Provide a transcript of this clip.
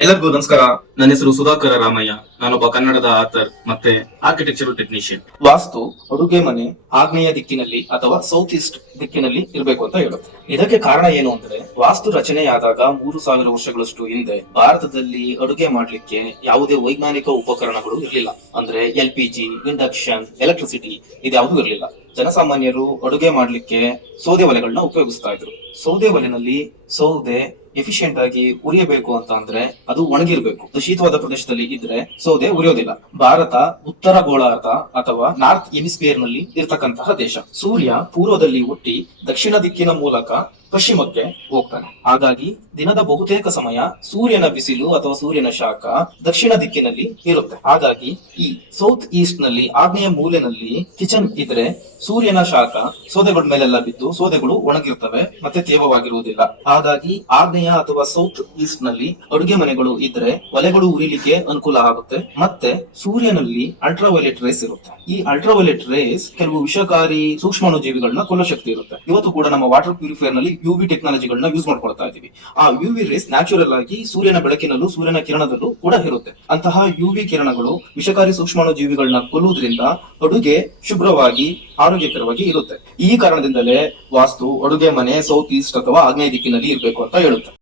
ಎಲ್ಲರಿಗೂ ನಮಸ್ಕಾರ. ನನ್ನ ಹೆಸರು ಸುಧಾಕರ ರಾಮಯ್ಯ. ನಾನೊಬ್ಬ ಕನ್ನಡದ ಆಥರ್ ಮತ್ತೆ ಆರ್ಕಿಟೆಕ್ಚರಲ್ ಟೆಕ್ನಿಷಿಯನ್ ವಾಸ್ತು, ಅಡುಗೆ ಮನೆ, ಆಗ್ನೇಯ ದಿಕ್ಕಿನಲ್ಲಿ ಅಥವಾ ಸೌತ್ ಈಸ್ಟ್ ದಿಕ್ಕಿನಲ್ಲಿ ಇರಬೇಕು ಅಂತ ಹೇಳುತ್ತೆ. ಇದಕ್ಕೆ ಕಾರಣ ಏನು ಅಂದ್ರೆ, ವಾಸ್ತು ರಚನೆಯಾದಾಗ ಮೂರು ಸಾವಿರ ವರ್ಷಗಳಷ್ಟು ಹಿಂದೆ ಭಾರತದಲ್ಲಿ ಅಡುಗೆ ಮಾಡ್ಲಿಕ್ಕೆ ಯಾವುದೇ ವೈಜ್ಞಾನಿಕ ಉಪಕರಣಗಳು ಇರಲಿಲ್ಲ. ಅಂದ್ರೆ L P G induction electricity ಇದ್ಯಾವುದೂ ಇರಲಿಲ್ಲ. ಜನಸಾಮಾನ್ಯರು ಅಡುಗೆ ಮಾಡ್ಲಿಕ್ಕೆ ಸೌದೆ ಒಲೆಗಳನ್ನ ಉಪಯೋಗಿಸ್ತಾ ಇದ್ರು. ಸೌದೆ ಒಲೆನಲ್ಲಿ ಸೌದೆ ಎಫಿಷಿಯಂಟ್ ಆಗಿ ಉರಿಯಬೇಕು ಅಂತ ಅಂದ್ರೆ ಅದು ಒಣಗಿರ್ಬೇಕು. ಶೀತವಾದ ಪ್ರದೇಶದಲ್ಲಿ ಇದ್ರೆ ಸೌದೆ ಉರಿಯೋದಿಲ್ಲ. ಭಾರತ ಉತ್ತರ ಗೋಳಾರ್ಧ ಅಥವಾ ನಾರ್ತ್ ಎಮಿಸ್ಫಿಯರ್ನಲ್ಲಿ ಇರ್ತಕ್ಕಂತಹ ದೇಶ. ಸೂರ್ಯ ಪೂರ್ವದಲ್ಲಿ ಹುಟ್ಟಿ ದಕ್ಷಿಣ ದಿಕ್ಕಿನ ಮೂಲಕ ಪಶ್ಚಿಮಕ್ಕೆ ಹೋಗ್ತಾನೆ. ಹಾಗಾಗಿ ದಿನದ ಬಹುತೇಕ ಸಮಯ ಸೂರ್ಯನ ಬಿಸಿಲು ಅಥವಾ ಸೂರ್ಯನ ಶಾಖ ದಕ್ಷಿಣ ದಿಕ್ಕಿನಲ್ಲಿ ಇರುತ್ತೆ. ಹಾಗಾಗಿ ಈ ಸೌತ್ ಈಸ್ಟ್ನಲ್ಲಿ ಆಗ್ನೇಯ ಮೂಲೆನಲ್ಲಿ ಕಿಚನ್ ಇದ್ರೆ ಸೂರ್ಯನ ಶಾಖ ಸೋದೆಗಳ ಮೇಲೆಲ್ಲ ಬಿದ್ದು ಸೋದೆಗಳು ಒಣಗಿರ್ತವೆ, ಮತ್ತೆ ತೇವವಾಗಿರುವುದಿಲ್ಲ. ಹಾಗಾಗಿ ಆಗ್ನೇಯ ಅಥವಾ ಸೌತ್ ಈಸ್ಟ್ನಲ್ಲಿ ಅಡುಗೆ ಮನೆಗಳು ಇದ್ರೆ ಒಲೆಗಳು ಉರಿಲಿಕ್ಕೆ ಅನುಕೂಲ ಆಗುತ್ತೆ, ಮತ್ತೆ ಸೂರ್ಯನಲ್ಲಿ ಅಲ್ಟ್ರಾವೈಲೆಟ್ ರೇಸ್ ಇರುತ್ತೆ. ಈ ಅಲ್ಟ್ರಾವೈಲೆಟ್ ರೇಸ್ ಕೆಲವು ವಿಷಕಾರಿ ಸೂಕ್ಷ್ಮಾಣುಜೀವಿಗಳನ್ನ ಕೊಲ್ಲೋ ಶಕ್ತಿ ಇರುತ್ತೆ. ಇವತ್ತು ಕೂಡ ನಮ್ಮ ವಾಟರ್ ಪ್ಯೂರಿಫೈಯರ್ನಲ್ಲಿ ಯು ವಿ ಟೆಕ್ನಾಲಜಿಗಳನ್ನ ಯೂಸ್ ಮಾಡ್ಕೊಳ್ತಾ ಇದ್ದೀವಿ. ಆ ಯು ವಿ ರೇಸ್ ನ್ಯಾಚುರಲ್ ಆಗಿ ಸೂರ್ಯನ ಬೆಳಕಿನಲ್ಲೂ ಸೂರ್ಯನ ಕಿರಣದಲ್ಲೂ ಕೂಡ ಇರುತ್ತೆ. ಅಂತಹ ಯು ವಿ ಕಿರಣಗಳು ವಿಷಕಾರಿ ಸೂಕ್ಷ್ಮಾಣು ಜೀವಿಗಳನ್ನ ಕೊಲ್ಲುವುದರಿಂದ ಅಡುಗೆ ಶುಭ್ರವಾಗಿ, ಆರೋಗ್ಯಕರವಾಗಿ ಇರುತ್ತೆ. ಈ ಕಾರಣದಿಂದಲೇ ವಾಸ್ತು, ಅಡುಗೆ ಮನೆ, ಸೌತ್, ಈಸ್ಟ್ ಅಥವಾ ಆಗ್ನೇಯ ದಿಕ್ಕಿನಲ್ಲಿ ಇರಬೇಕು ಅಂತ ಹೇಳುತ್ತೆ.